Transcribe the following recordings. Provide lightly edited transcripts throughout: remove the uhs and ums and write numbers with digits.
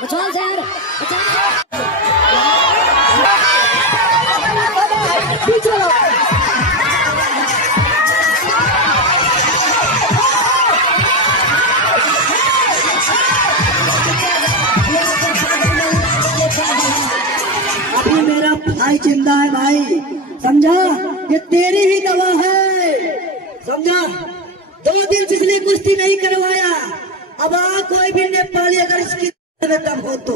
चल यार अभी मेरा भाई जिंदा है भाई, समझा? ये तेरी ही दवा है, समझा? 2 दिन से इसलिए कुश्ती नहीं करवाया। अब कोई भी नेपाली अगर इसकी तब हो तो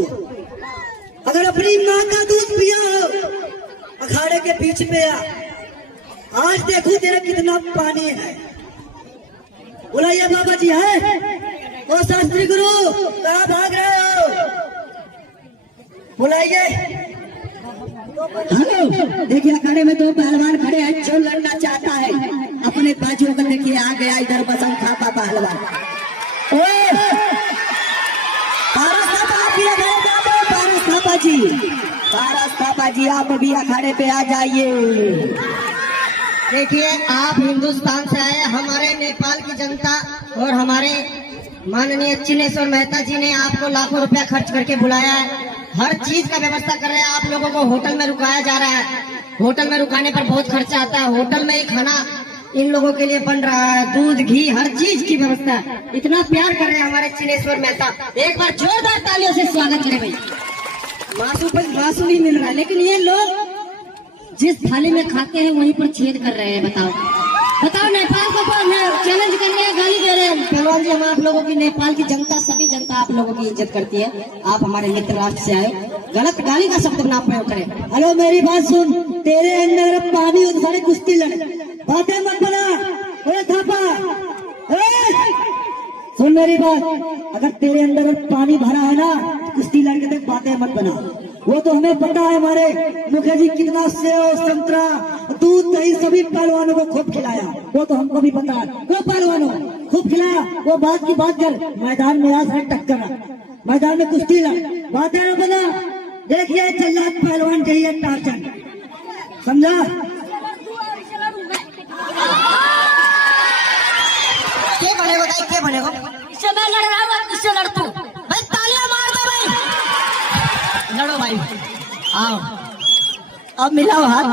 अगर अपनी माँ का दूध पिया हो अखाड़े के बीच में आज देखो तेरा कितना पानी है। बुलाइए बाबा जी है ओ शास्त्री गुरु, कहाँ भाग रहे हो? बुलाइए। हेलो, देखिए अखाड़े में 2 पहलवान खड़े हैं। जो लड़ना चाहता है अपने बाजुओं को देखिए, आ गया इधर बसंत थापा पहलवान। पारस थापा जी आप भी अखाड़े पे आ जाइए। देखिए आप हिंदुस्तान से आए, हमारे नेपाल की जनता और हमारे माननीय चिनेश्वर मेहता जी ने आपको लाखों रुपया खर्च करके बुलाया है। हर चीज का व्यवस्था कर रहे हैं। आप लोगों को होटल में रुकाया जा रहा है। होटल में रुकाने पर बहुत खर्चा आता है। होटल में ही खाना इन लोगों के लिए बन रहा है, दूध घी हर चीज की व्यवस्था। इतना प्यार कर रहे हैं हमारे चिनेश्वर मेहता। एक बार जोरदार तालियों से स्वागत करें भाई। मासू नहीं मिल रहा है, लेकिन ये लोग जिस थाली में खाते हैं वहीं पर छेद कर रहे हैं। बताओ बताओ, नेपाल को चैलेंज कर रहे हैं, गाली दे रहे हैं। पहलवान जी हम आप लोगों की, नेपाल की जनता, सभी जनता आप लोगों की इज्जत करती है। आप हमारे मित्र राष्ट्र से आए, गलत गाली का शब्द ना प्रयोग करें। हेलो मेरी बात सुन, तेरे अंदर पानी हो तो सारे कुश्ती लड़, बातें मत बना। थापा सुन मेरी बात, अगर तेरे अंदर पानी भरा है ना कुश्ती लड़के तक बातें मत बना। वो तो हमें पता है, हमारे मुखिया जी कितना सेव संतरा दूध दही सभी पहलवानों को खूब खिलाया। वो तो हमको भी पता है, वो पहलवानों खूब खिलाया। वो बात की बात कर, मैदान में आज है टक्कर, मैदान में कुश्ती लड़, बातें न बना। देखिए जल्लाद पहलवान चाहिए टार्चन, समझा? क्या बनेगा भाई, क्या बनेगा? इससे मैं लड़ रहा हूँ, इससे लड़ तू भाई। तालियां मार दो भाई, लड़ो भाई। आओ अब मिलाओ हाथ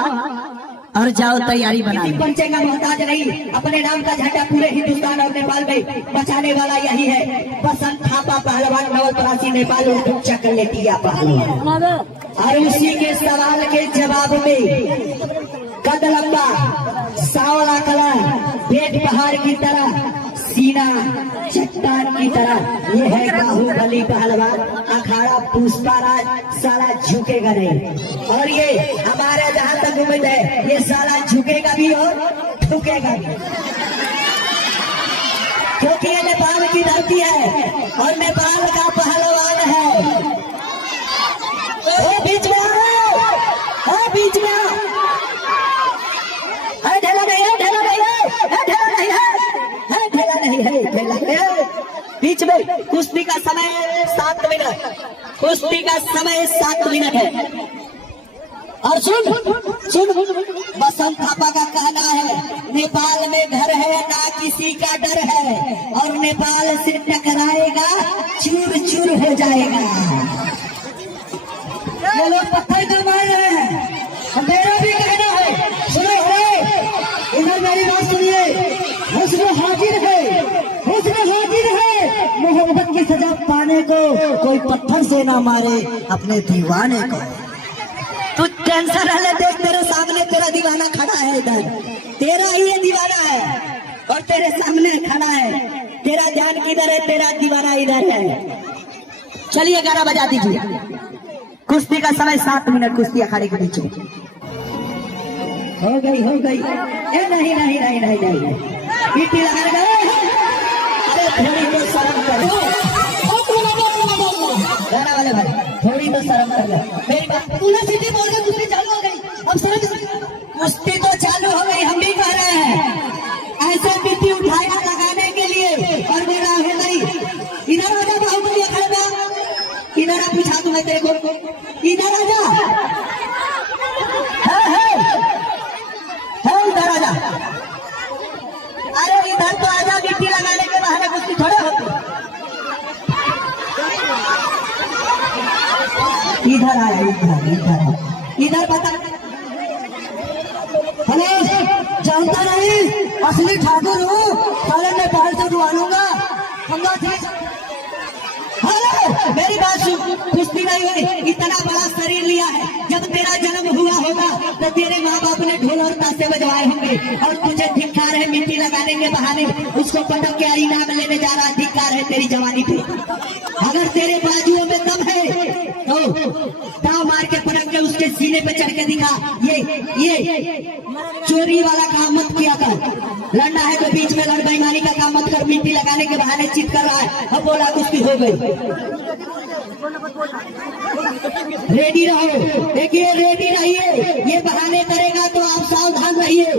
और जाओ तैयारी बना। पंचे का मोहताज नहीं, अपने नाम का झंडा पूरे हिंदुस्तान और नेपाल में बचाने वाला यही है। बसंत थापा पहलवान, नवलपरासी नेपाल उच्चा कर लेती है पहलवान। और उसी के सवाल के जवाब में कद लंबा, सांवला कलर, पेट पहाड़ की तरह, सीना चट्टान की तरह, ये है बाहुबली पहलवान। अखाड़ा पुष्पाराज, साला झुकेगा नहीं। और ये हमारे जहां तक उम्मीद है, ये साला झुकेगा भी और ठुकेगा भी, क्योंकि ये नेपाल की धरती है और नेपाल का पहलवान है। बीच में बीच में ढेला नहीं है, ढेला नहीं है, ढेला नहीं है, ढेला नहीं है, ढेला नहीं है। बीच में कुश्ती का समय 7 मिनट, कुश्ती का समय 7 मिनट है। और सुन सुन, बसंत थापा का कहना है नेपाल में घर है ना किसी का डर है, और नेपाल से टकराएगा चूर चूर हो जाएगा। ये लोग पत्थर का मार रहे हैं, मेरा भी कहना है, सुनो इधर मेरी बात सुनिए। हुस्न हाजिर है, हुस्न हाजिर है। मोहब्बत की सजा पाने को कोई पत्थर से ना मारे अपने दीवाने को। तू टेंशन रहले, देख तेरे सामने तेरा दीवाना खड़ा है, इधर तेरा ही ये दीवाना है और तेरे सामने खड़ा है। तेरा ध्यान किधर है? तेरा दीवाना इधर है। चलिए 11 बजा दीजिए। कुश्ती का समय 7 मिनट, कुश्ती अखाड़े के बीच में हो गई, हो गई। ए नहीं नहीं नहीं नहीं नहीं, पीटी लगा गए। अरे थोड़ी तो शर्म करो गाना वाले भाई, थोड़ी तो शर्म कर लो। मेरी बात, तूने सीधी बोल के कुश्ती चालू हो गई, अब शर्म। कुश्ती तो चालू हो गई, हम भी कह रहे हैं। ऐसे पीटी उठाया लगाने के लिए और मेरा है नहीं। इधर आ जा बाहुबली अखाड़े में, इधर आ, पूछा तुम्हें तेरे को, इधर आ जा, इधर आ जा। अरे इधर तो आजा, मिट्टी लगाने के बहाने कुश्ती थोड़े होती। इधर आया, इधर बता। हेलो, जानता नहीं असली ठाकुर हूँ, साले नेपाल से उठवा लूंगा। हेलो, मेरी बात सुन, कुश्ती नहीं हुई, इतना बड़ा शरीर लिया है। जब तेरा जन्म हुआ होगा तो तेरे माँ बाप ने ढोल और ताशे बजवाए होंगे और तुझे धिक्कार है मिट्टी लगाने के बहाने उसको पटक के इनाम लेने जा रहा। धिक्कार है तेरी जवानी पे। अगर तेरे बाजुओं में दम है तो दाव मार के पटक के उसके सीने पे चढ़ के दिखा। ये चोरी वाला काम मत किया कर। लड़ना है तो बीच में लड़, बेईमानी का काम मत कर। मिट्टी लगाने के बहाने चित कर रहा है। अब बोला कुश्ती हो गई। रेडी रहो, देखिए रेडी रहिए। ये बहाने करेगा तो आप सावधान रहिए।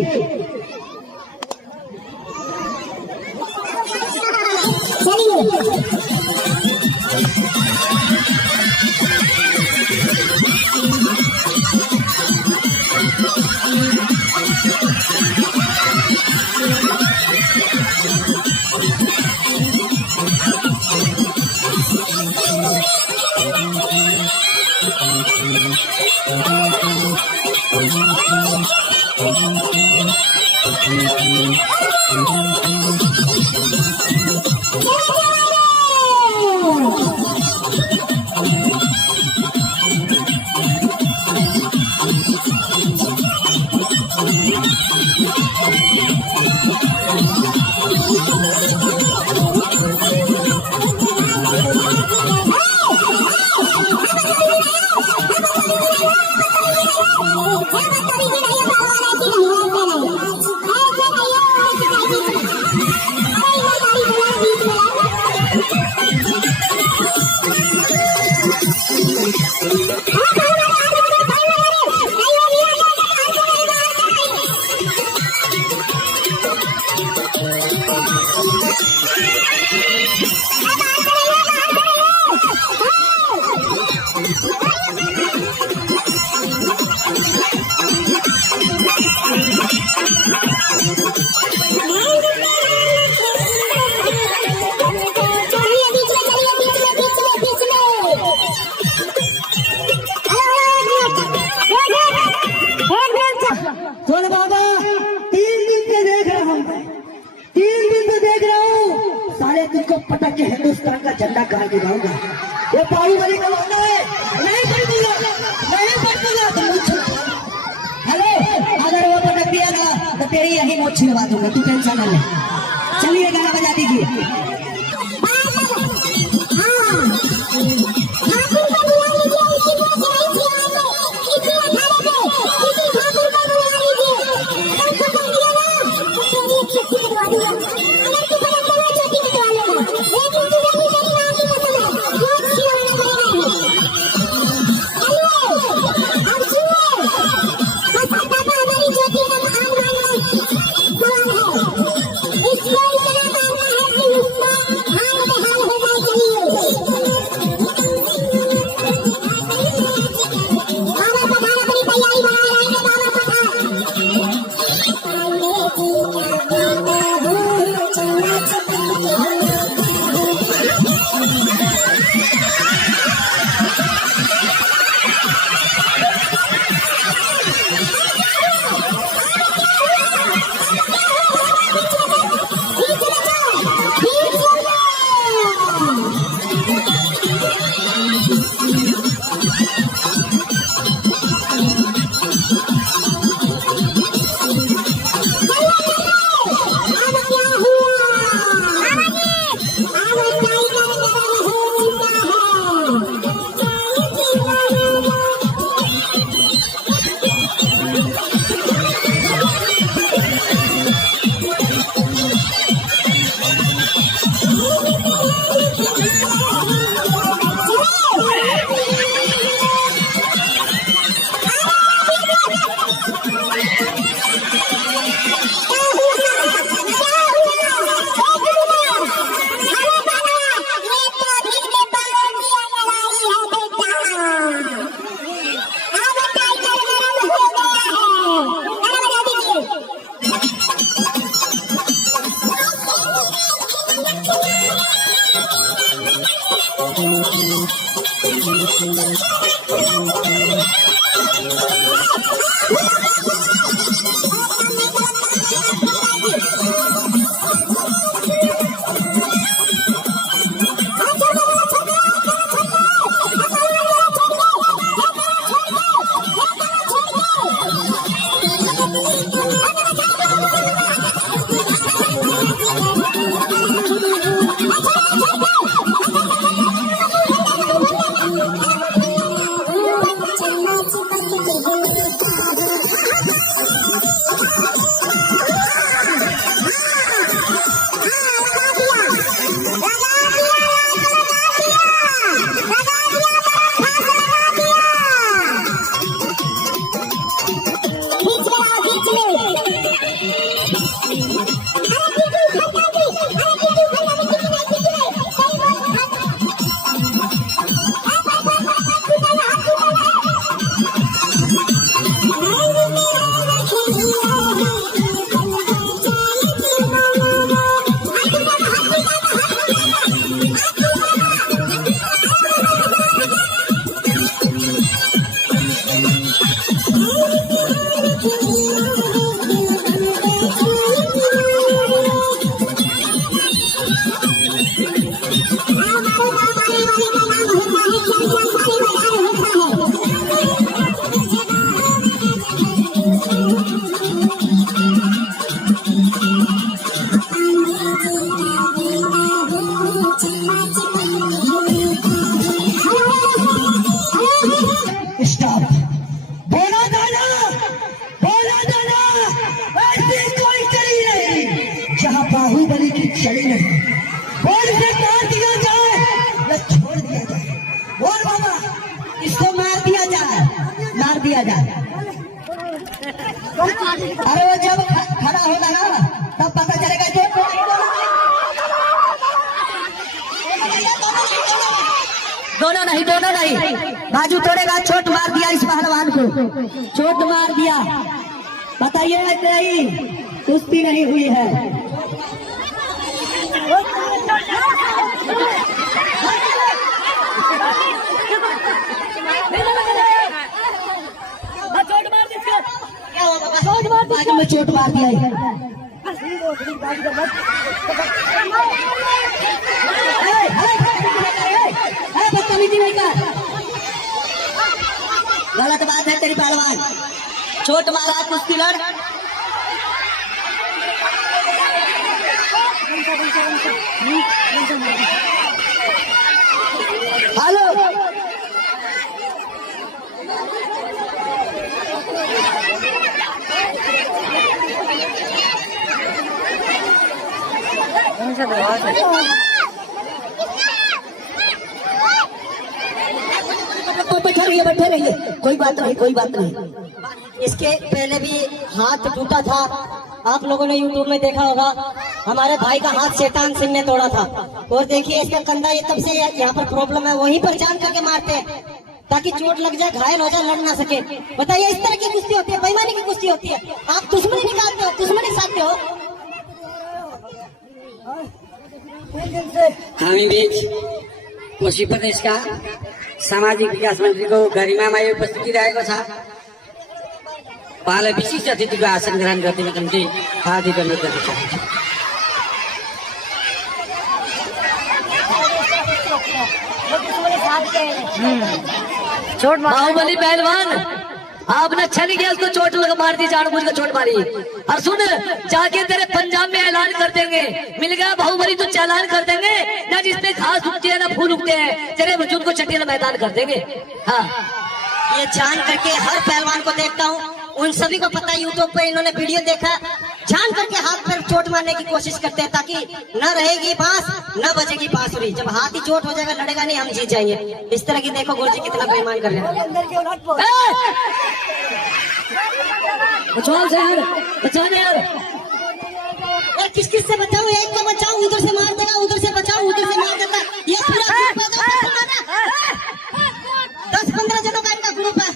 सुन बाबा, 3 दिन से देख रहा हूँ, 3 दिन से देख रहा हूँ। साले तुझको पटक के हिंदुस्तान का झंडा कहाँ गिराऊंगा। ये बाहुबली का लौंडा है, नहीं पड़ दूंगा, नहीं पड़ दूंगा। हेलो, अगर वो पटक दिया ना तो तेरी यही मोछ छिलवा दूंगा, तू टेंशन न ले। चलिए गाना बजा दीजिए। Thank you. स्टॉप। बोला दाना, बोला दाना, ऐसी कोई चली नहीं जहाँ बाहुबली की चली नहीं। बोल से मार दिया जाए या छोड़ दिया जाए? बोल बाबा, इसको मार दिया जाए, मार दिया जाए। अरे वो जब खड़ा होगा ना तब पता चलेगा कि दोनों नहीं, दोनों नहीं, बाजू तोड़ेगा। चोट मार दिया इस पहलवान को, चोट मार दिया। बताइए नहीं, कुश्ती नहीं हुई है। बाजू में चोट मार दिया। बदतमीजी नहीं कर, गलत बात है तेरी पहलवान। चोट मारा कुश्ती लड़। हेलो, बैठे रहिए, कोई बात नहीं, कोई बात नहीं। इसके पहले भी हाथ टूटा था, आप लोगों ने यूट्यूब में देखा होगा। हमारे भाई का हाथ शैतान सिंह ने तोड़ा था। और देखिए इसका कंधा, ये तब से यहाँ पर प्रॉब्लम है। वहीं पर जान करके मारते हैं ताकि चोट लग जाए, घायल हो जाए, लड़ ना सके। बताइए, इस तरह की कुश्ती होती है, बेईमानी की कुश्ती होती है। आप दुश्मनी निकालते हो, दुश्मनी साधते हो। हामी बीच कोशी प्रदेशका सामाजिक विकास मन्त्रीको गरिमामा उपस्थिति रहेको छ। उहाँलाई विशिष्ट अतिथिको आसन ग्रहण गरिदिनको निम्ति हार्दिक अनुरोध गर्न चाहन्छु। बाहुबली पहलवान, आपने छल गया, उसको चोट लगा मार दी, जानबूझ कर चोट मारी। और सुन, जाके तेरे पंजाब में ऐलान कर देंगे, मिल गया बाहुबली तो चालान कर देंगे ना। जिसपे घास उगते हैं ना फूल उगते हैं, तेरे वजूद को चटिया मैदान कर देंगे। हाँ, ये जान करके हर पहलवान को देखता हूँ, उन सभी को पता है यूट्यूब पे इन्होंने वीडियो देखा, जान करके हाथ पर चोट मारने की कोशिश करते हैं ताकि न रहेगी बांस न बजेगी बांसुरी। जब हाथ ही चोट हो जाएगा, लड़ेगा नहीं, हम जीत जाएंगे। इस तरह की देखो गुरुजी कितना बेईमान कर रहे हैं। बचाओ यार, बचाओ यार। किस किस से बचाओ? एक को बचाओ, उधर से मार देगा, उधर से बचाओ, उधर से मार देता। ये पूरा 10-15 जनों का इनका ग्रुप है,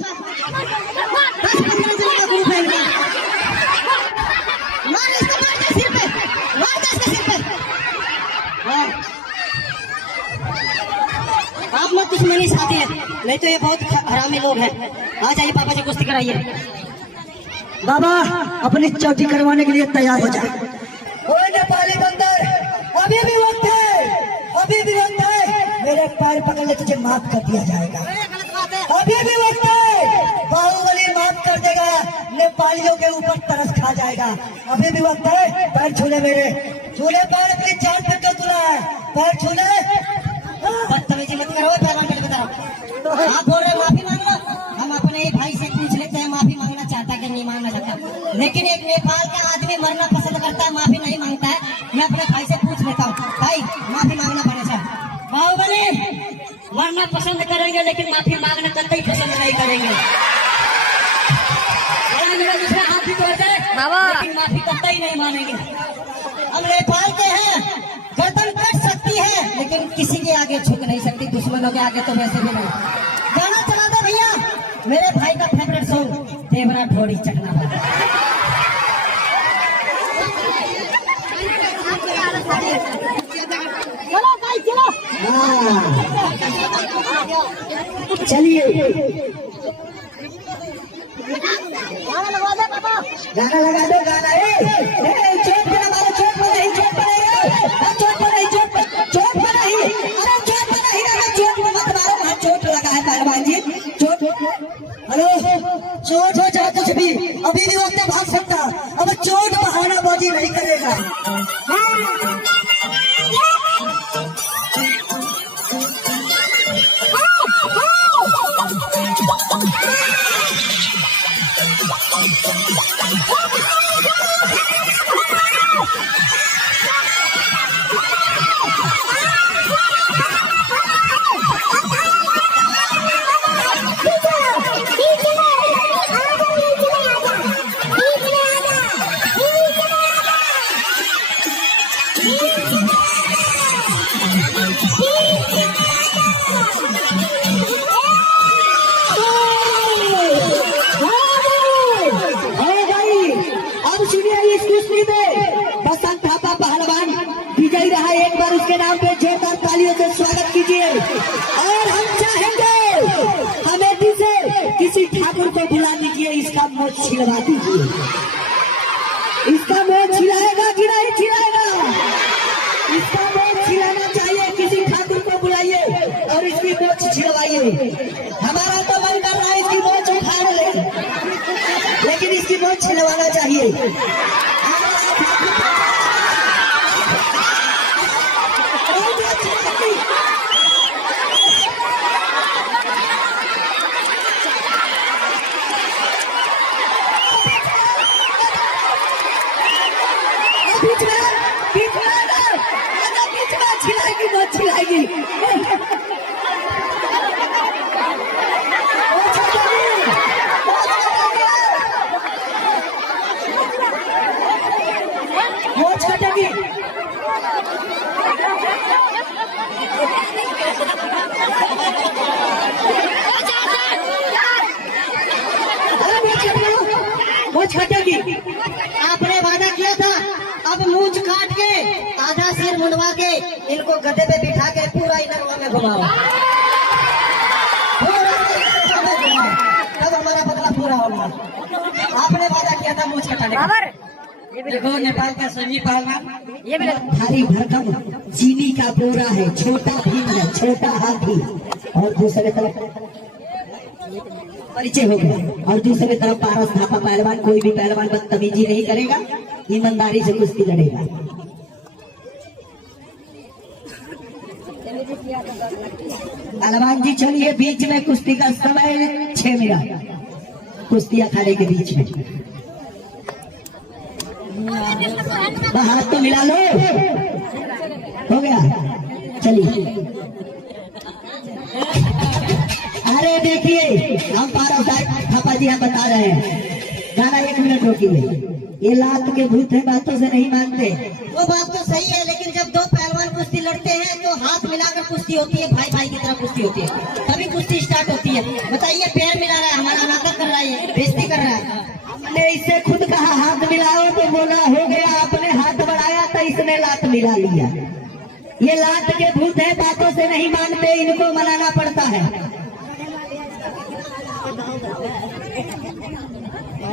10-15 जनों का ग्रुप है इनका। मार इसको, मार दे सिर पे, मार दे इसके सिर पे। आप मत दुश्मनी साथी है, नहीं तो ये बहुत हरामी लोग हैं। आ जाइए पापा जी, कुश्ती कराइए। बाबा अपनी चौथी करवाने के लिए तैयार हो जाए। ओए नेपाली बंदर, अभी भी वक्त है, अभी भी वक्त है। मेरे पैर पकड़ ले, तुझे माफ कर दिया जाएगा। अभी भी वक्त है, बाहुबली माफ कर देगा, नेपालियों के ऊपर तरस खा जाएगा। अभी भी वक्त है, पैर छूले मेरे, छूले पैर, अपनी जान पे क्यों तुला है, पैर छूले। बदतमीजी मत करो, पहलवान पहले बता रहा हूँ। आप बोल रहे माफी मांग लो, हम अपने भाई से पूछ लेते हैं माफी मांगना चाहता है कि नहीं मांगना चाहता। लेकिन एक नेपाल का आदमी मरना पसंद करता है, माफी नहीं मांगता है। मैं अपने भाई से पूछ लेता हूँ, भाई माफी मांगना पड़ेगा। बाहुबली मरना पसंद करेंगे लेकिन माफी मांगना कतई पसंद नहीं करेंगे। मेरा दूसरा हाथ भी तोड़ दे लेकिन माफी कतई नहीं मानेंगे। हम नेपाल के हैं, गर्दन कट सकती है लेकिन किसी के आगे झुक नहीं सकती, दुश्मनों के आगे तो वैसे भी नहीं। गाना चला दो भैया, मेरे भाई का फेवरेट सॉन्ग देवरा ढोड़ी चकना वाला। चलो भाई चलो। चलिए गाना लगवा दे पापा। गाना लगा दो, गाना। चोट पर हमारा, चोट पर नहीं, चोट पर नहीं, चोट पर नहीं, चोट पर, चोट पर नहीं, अरे चोट पर नहीं, अरे चोट पर मत मारो, वहाँ चोट लगा है पहलवान जी, चोट। हेलो, चोट हो जाए कुछ भी, अभी भी वक्त भाग सकता, अब चोट बहानाबाजी नहीं करेगा। उसके नाम पे जोरदार तालियों से स्वागत कीजिए। और हम चाहेंगे कमेटी से किसी ठाकुर को बुला दीजिए, इसका मोच छिलवा दीजिए। इसका मोच छिलाएगा कि नहीं छिलाएगा? इसका मोच छिलाना चाहिए, किसी ठाकुर को बुलाइए और इसकी मोच छिलवाइए। हमारा तो मन कर रहा है इसकी मोच उखाड़ ले, लेकिन इसकी मोच छिलवाना चाहिए। छिलाएगी, बहुत छिलाएगी। मोच कटेगी। मोच कटेगी। आपने वादा किया था, अब मूंछ काट के आधा सिर मुंडवा के इनको गधे पे बिठा के पूरा इनरवा में घुमाओ, तब हमारा बदला पूरा होगा। आपने वादा किया था मूंछ कटाने का। देखो नेपाल का सभी पहलवान ये भी भारी भरकम चीनी का बोरा है, छोटा भीम है, छोटा हाथी। और दूसरे तरफ परिचय हो गया। और दूसरे तरफ पारस थापा पहलवान। कोई भी पहलवान बदतमीजी नहीं करेगा, ईमानदारी से कुश्ती लड़ेगा। पहलवान जी चलिए, बीच में कुश्ती का समय 6 मिनट, कुश्ती अखाड़े के बीच में। हाथ तो मिला लो, हो गया। चलिए, अरे देखिए हम थापा जी हम बता रहे हैं, गाना 1 मिनट रोकिए। ये लात के भूत है, बातों से नहीं मानते। वो बात तो सही है, लेकिन जब दो पहलवान कुश्ती लड़ते हैं तो हाथ मिलाकर कुश्ती होती है, भाई भाई की तरह कुश्ती होती है, तभी कुश्ती स्टार्ट होती है। बताइए, पैर मिला रहा है, हमारा अनादर कर रहा है, बेइज्जती कर रहा है। हमने इससे खुद कहा हाथ मिलाओ तो बोला हो गया, आपने हाथ बढ़ाया तो इसने लात मिला लिया। ये लात के भूत है, बातों से नहीं मानते, इनको मनाना पड़ता है।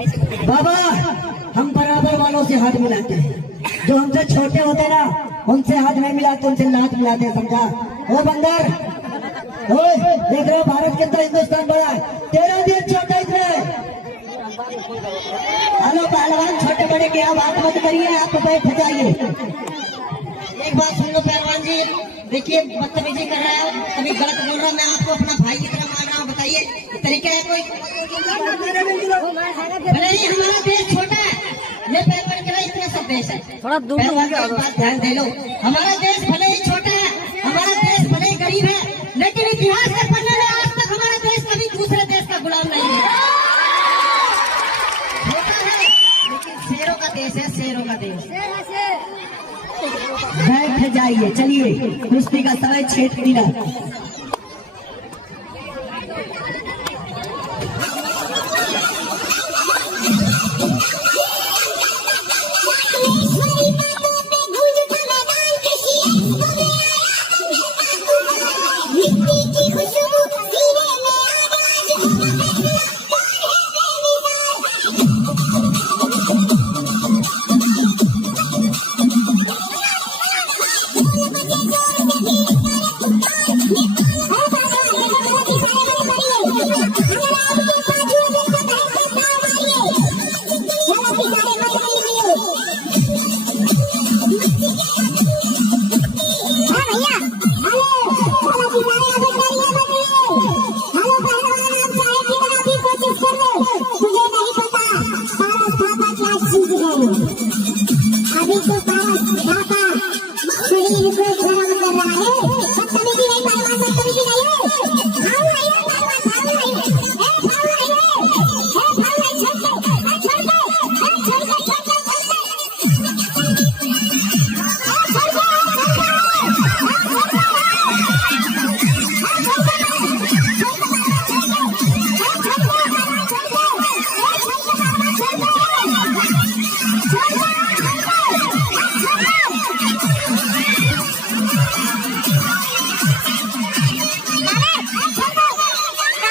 बाबा हम बराबर वालों से हाथ मिलाते हैं, जो हमसे छोटे होते ना उनसे हाथ नहीं मिलाते, उनसे लात मिलाते हैं, समझा? ओ बंदर, ओए देख रहे हो भारत के अंदर हिंदुस्तान बड़ा है, तेरा दिल छोटा इतना है। हेलो पहलवान, छोटे बड़े की आप बात मत करिए, आप बैठ जाइए। एक बात सुन लो पहलवान जी, देखिए बदतमीजी कर रहा है, कभी गलत बोल रहा है, मैं आपको अपना भाई की तरह मान रहा हूँ, बताइए ये तरीका है कोई? भले ही हमारा देश छोटा है, ये पैर पड़ के इतना सब देश है, थोड़ा दूर पहलवान जी, एक बात ध्यान दे लो, हमारा देश भले ही छोटा है, हमारा देश भले ही गरीब है, लेकिन इतिहास के पन्ने में आज तक हमारा देश कभी दूसरे देश का गुलाम नहीं है। छोटा है लेकिन शेरों का देश है, शेरों का देश। बैठ जाइए, चलिए कुश्ती का समय छेद मिला। अभी तो भारत माता शरीर को गरम कर रहा है, बदतमीजी नहीं, पहलवान बदतमीजी नहीं है। भाव नहीं है पहलवान, भाव नहीं है, भाव नहीं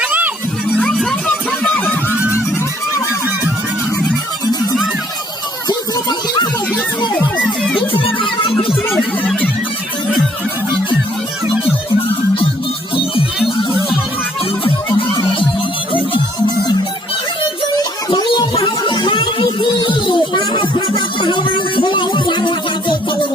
है, भाव नहीं, छोड़ दो, छोड़ दो, छोड़ दो, छोड़ दो,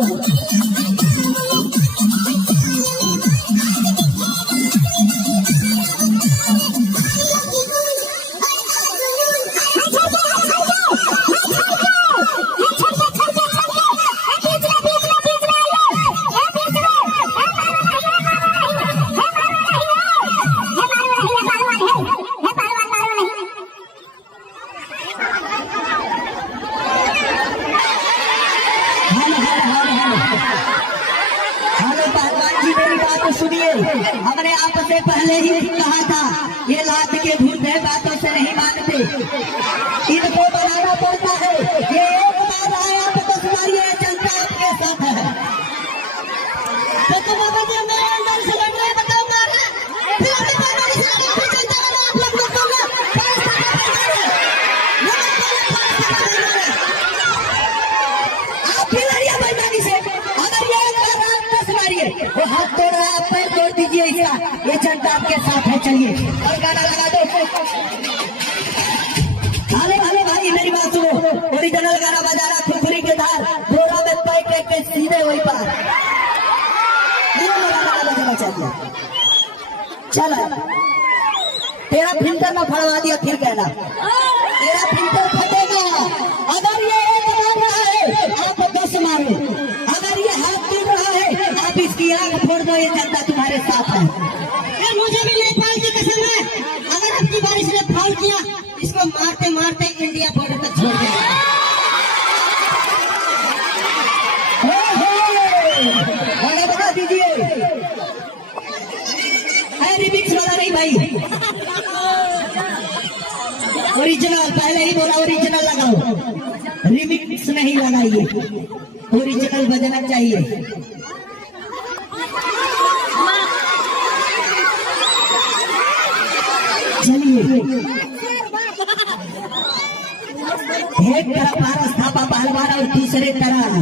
सुनिए, हमने आपसे पहले ही कहा था, ये लात के भूत है, बातों से नहीं मानते, इनको बनाना पड़ता है। ये एक बात आए आप तो तुम्हारी जनता आपके साथ है। तो तुम अगर जो मेरे अंदर से लड़ रहे बताओ मारना, फिर अपने परिवार से लड़ना, फिर जनता वाला आप लोग मत बोलना, आप भी लड़िए बैठानी से। अगर ये एक बार आप 10 मारिए, वो हाथ तोड़ रहा है, आप पैर तोड़ दीजिए इसका, ये जनता आपके साथ है। चलिए और गाना लगा दो। हेलो हेलो भाई, मेरी बात सुनो, ओरिजिनल गाना बजा रहा, खुखरी के धार, बोरा में पैक के सीधे वही पर ये मेरा गाना बजाना चाहिए। चलो तेरा फिल्टर में फड़वा दिया, फिर कहना तेरा फिल्टर फटेगा। अगर ये एक मार रहा है आप 10 मारो, अगर ये हाथ टूट रहा है आप इसकी आंख फोड़ दो, ये जनता तुम्हारे साथ है। मुझे भी नेपाल की कसम है, अगर आपकी बारिश ने फाउल किया, इसको मारते मारते इंडिया बॉर्डर तक छोड़ देगा। गाना बता दीजिए। रिमिक्स वाला नहीं भाई, ओरिजिनल, पहले ही बोला ओरिजिनल लगाओ, रिमिक्स नहीं लगाइए, ओरिजिनल बजना चाहिए। चलिए एक तरफ पारस थापा पहलवान और दूसरे तरफ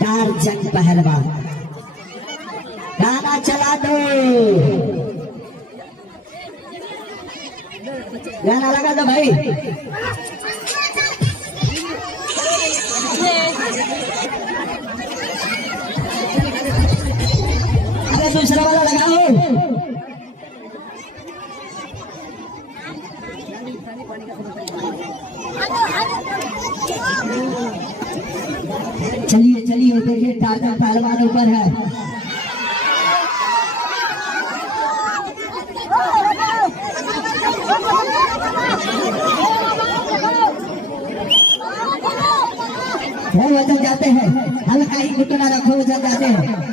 टार्जन पहलवान। गाना चला दो, गाना लगा दो भाई। अरे दूसरा वाला लगाओ। चलिए चलिए, देखिए टार्जन पहलवान ऊपर है। वो वजन जाते हैं, हल्का ही घुटना रखो, वजन जाते हैं।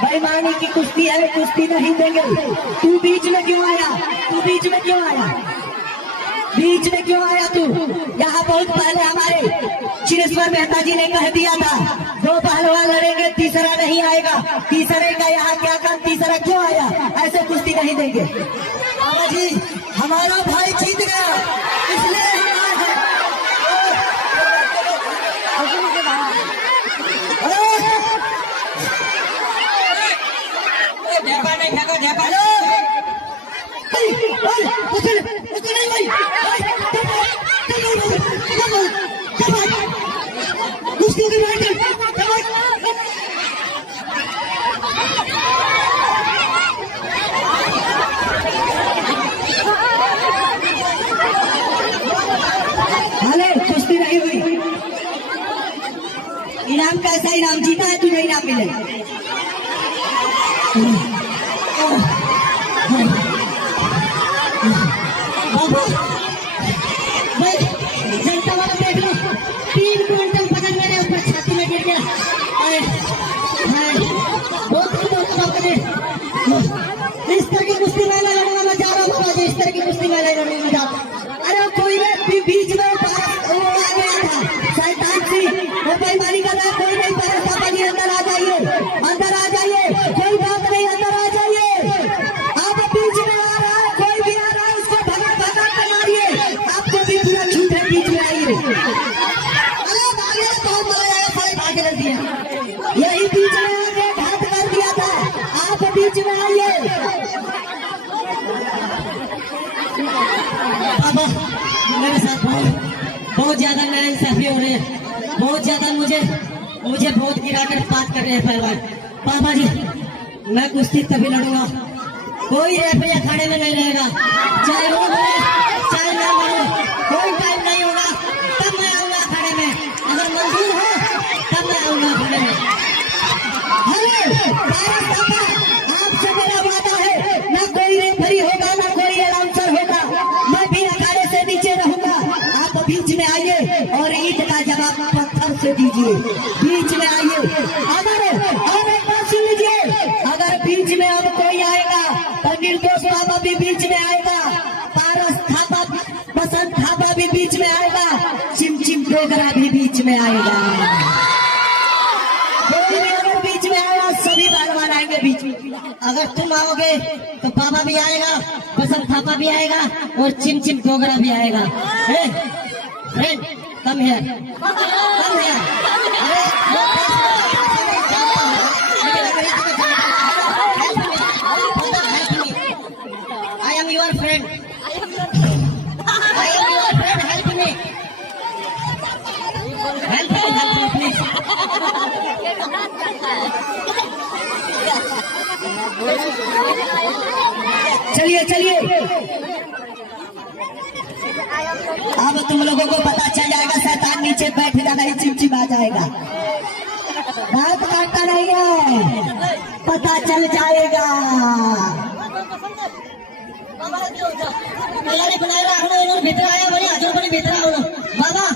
बेईमानी की कुश्ती है, कुश्ती नहीं देंगे। तू बीच में क्यों आया? तू बीच में क्यों आया? बीच में क्यों आया तू? यहाँ बहुत पहले हमारे चिरेश्वर मेहता जी ने कह दिया था, दो पहलवान लड़ेंगे, तीसरा नहीं आएगा। तीसरे का यहाँ क्या काम? तीसरा क्यों आया? ऐसे कुश्ती नहीं देंगे। बाबा जी, हमारा भाई जीत गया, इसलिए कुश्ती नहीं हुई। इनाम कैसा इनाम? जीता है तुझे इनाम मिलेगा। भाई जनता वाला देख लो, 3 क्विंटल वजन मेरे ऊपर छाती में गिर गया। हाय, हाय, बहुत पकड़े। इस तरह की कुश्ती मैं नहीं लड़ूंगा, मैं जा रहा हूँ बाबा जी, इस तरह की कुश्ती मैं नहीं लड़ूंगा, जा। अरे कोई भी बीच में वो आ गया था शैतान सी, वो बेईमानी कर रहा है, कोई नहीं पाया। पापा जी अंदर आ जाइए, अंदर आ जाइए, कोई बात नहीं, अंदर आ जाइए। आप बीच में आ रहा है, कोई भी आ रहा है उसको भगा भगा के मारिए, आपको भी पूरा छूट है, बीच में आइए। अरे भागे बहुत मजा आया, सारे भागे लग दिया, यही बीच में आके घात कर दिया था, आप बीच में आइए। बाबा मेरे साथ बहुत ज्यादा नाइंसाफी हो रही है, बहुत ज्यादा मुझे बहुत गिराकर बात कर रहे हैं पहलवान। बाबा जी मैं कुश्ती तभी लड़ूंगा, कोई रेफरी अखाड़े में नहीं रहेगा, चाहे वो मरे चाहे ना मरे, कोई टाइम नहीं होगा, तब मैं आऊंगा अखाड़े में, अगर मंजूर हो तब मैं आऊंगा अखाड़े में। हेलो भारत माता, आपसे मेरा वादा है, ना कोई रेफरी होगा ना कोई अनाउंसर होगा, मैं भी अखाड़े से नीचे रहूंगा। आप बीच में आइए और ईद का जवाब पत्थर से दीजिए, बीच में आइए। अगर और एक बात सुन लीजिए, अगर बीच में अब कोई आएगा तो निर्दोष बाबा भी बीच में आएगा, पारस थापा बसंत थापा भी बीच में आएगा, चिमचिम डोगरा भी बीच में आएगा। कोई भी अगर बीच में आएगा, सभी पहलवान आएंगे बीच में। अगर तुम आओगे तो बाबा भी आएगा, बसंत थापा भी आएगा और चिमचिम डोगरा भी आएगा। Friend come here, come here. I am your friend. I am your friend. Help me. Help me, please. चलिए चलिए, अब तुम लोगों को पता चल जाएगा, शैतान नीचे बैठ जाना ही चिमचिम आ जाएगा, बात काटता नहीं है, पता चल जाएगा। भीतर आया बड़ी हजर बड़ी भीतर आओ बाबा,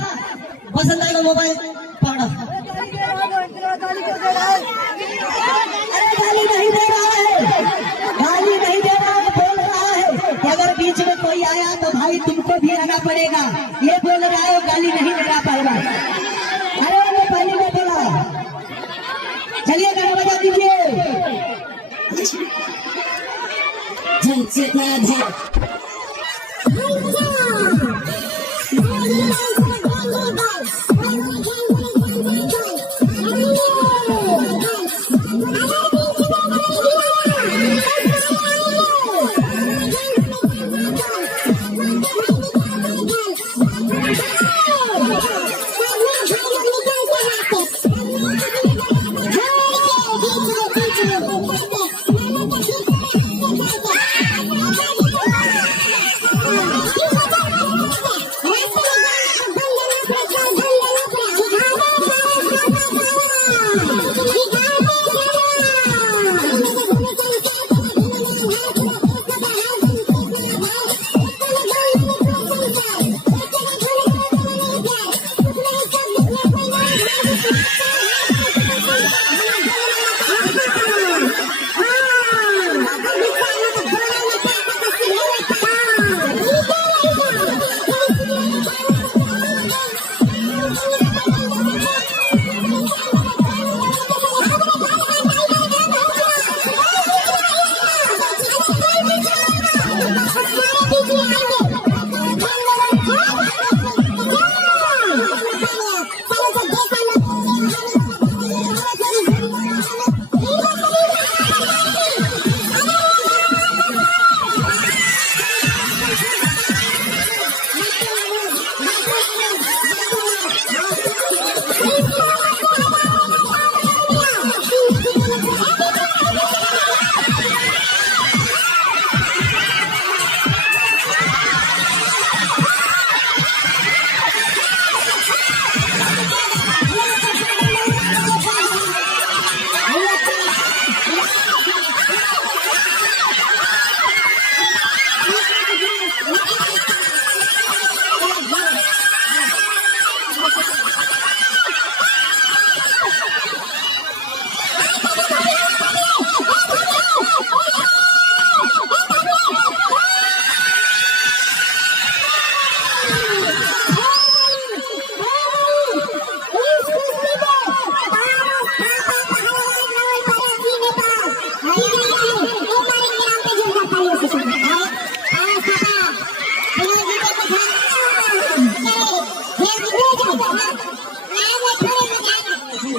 बसंत का मोबाइल पकड़ो। अरे गाली नहीं दे रहा है, गाली नहीं दे रहा है, बोल रहा है कि अगर बीच में कोई आया तो भाई तुमको भी आना पड़ेगा, ये बोल रहा है, गाली नहीं दे रहा पाएगा। अरे वो पहले में बोला, चलिए गाना बजा दीजिए।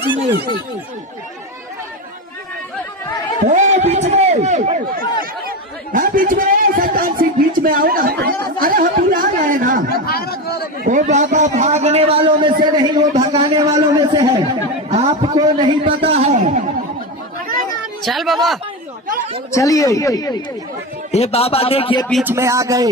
बीच में, बीच में, हाँ बीच में, शैतान सिंह बीच में आओ ना। अरे हम पूरा आ गए ना। वो बाबा भागने वालों में से नहीं, वो भगाने वालों में से है, आपको नहीं पता है। चल बाबा, चलिए, ये बाबा देखिए बीच में आ गए।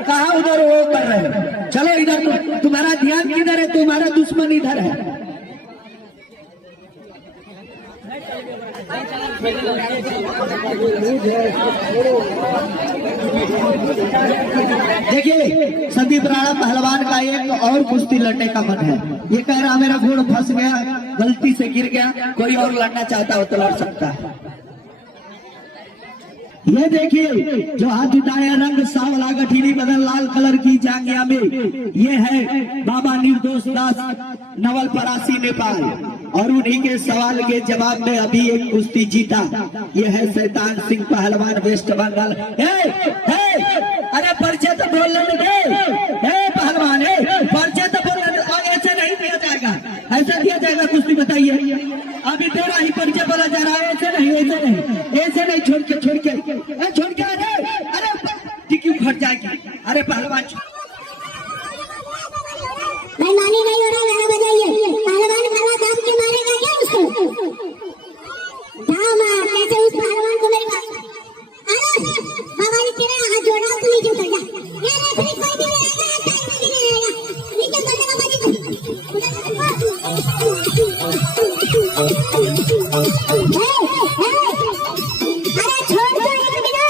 कहाँ उधर वो कर रहे हैं? चलो इधर, तुम्हारा ध्यान किधर है? तुम्हारा दुश्मन इधर है। देखिए संदीप राणा पहलवान का एक और कुश्ती लड़ने का मन है। ये कह रहा मेरा घोड़ फंस गया, गलती से गिर गया, कोई और लड़ना चाहता हो तो लड़ सकता है। ये देखिए जो हाथ उठाया, रंग सांवला गठीली बदन लाल कलर की जांघिया में, ये है बाबा निर्दोष दास नवलपरासी नेपाल। और उन्हीं के सवाल के जवाब में अभी एक कुश्ती जीता, ये है शैतान सिंह पहलवान वेस्ट बंगाल। अरे परिचय तो बोलने दे पहलवान, परिचय तो बोलने दे। और ऐसे नहीं दिया जाएगा, ऐसा दिया जाएगा कुश्ती, बताइए। अभी तेरा ही परिचय बोला जा रहा है, ऐसे नहीं, ऐसे नहीं, ऐसे नहीं। छोड़ के अरे टिक्की फट जाएगी। अरे पहलवान मैं मानी नहीं हो रहा, गाना बजाइए। पहलवान काला दाम के मारेगा क्या उसको? जाओ मार, कैसे उस पहलवान को मेरे पास। अरे बाबा जी तेरा हाथ जोड़ा, तू नीचे उतर जा। ये रेफरी कोई भी नहीं आएगा, टाइम भी नहीं आएगा, नीचे उतर जा बाबा जी। अरे छोड़ दो एक मिनट।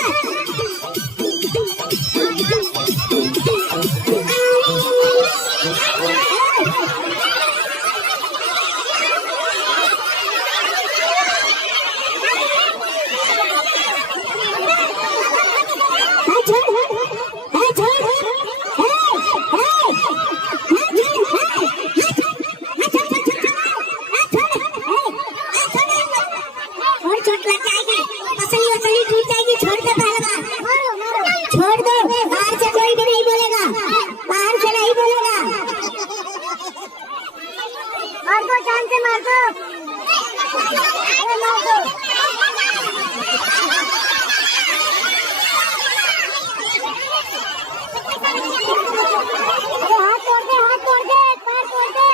छोड़ दो, बाहर से कोई भी नहीं बोलेगा, बाहर से नहीं बोलेगा। मार दो, जान से मार दो, मार दो। हाथ तोड़ दे, हाथ तोड़ दे, पैर तोड़ दे।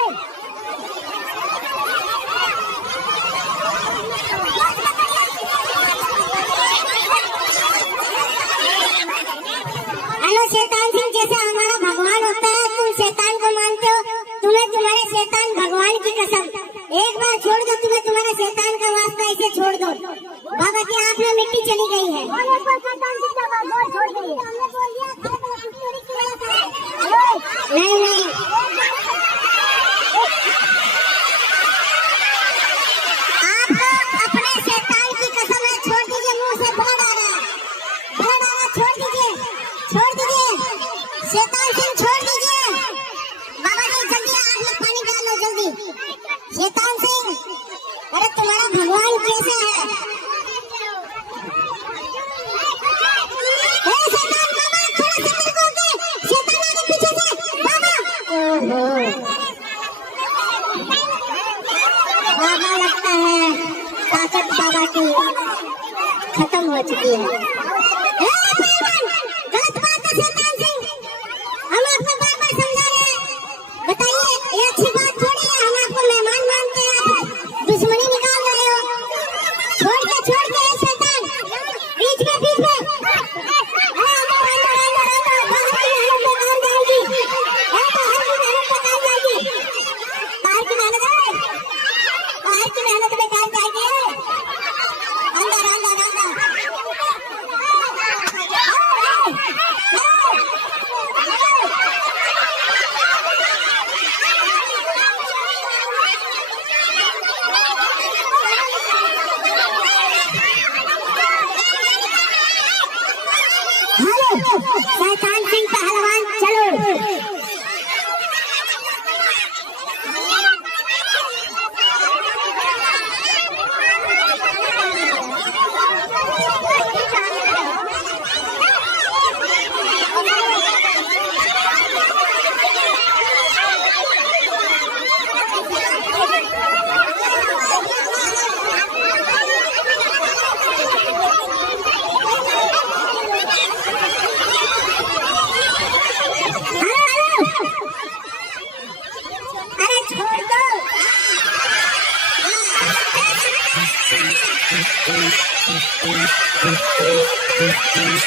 हेलो शैतान सिंह, जैसे हमारा भगवान होता है, तुम शैतान को मानते हो, तुम्हें तुम्हारे शैतान भगवान की कसम, एक बार छोड़ दो, तुम्हें तुम्हारा शैतान का वास्ता इसे छोड़ दो। बाबा की आंख में मिट्टी चली गई है। नहीं नहीं, आपको अपने शैतान की कसम है, छोड़ दीजिए, मुंह से ब्लड आ रहा है, छोड़ दीजिए, छोड़ दीजिए, शैतान सिंह छोड़ दीजिए। बाबा जी जल्दी आग में पानी डाल लो, जल्दी। शैतान सिंह, अरे तुम्हारा भगवान कैसे है? शैतान बाबा, थोड़ा सा मेरे को दे, शैतान आगे पीछे से, बाबा। बाबा लगता है ताकत बाबा की खत्म हो चुकी है। गलत बात है शैतान सिंह, हम आपको बार बार समझा रहे हैं, बताइए ये अच्छी बात थोड़ी है। हम आपको मेहमान मानते हैं, आप दुश्मनी निकाल रहे हो। छोड़ के शैतान, बीच में बाहर की मेहनत बेकार जाएगी। अंदर अंदर अंदर है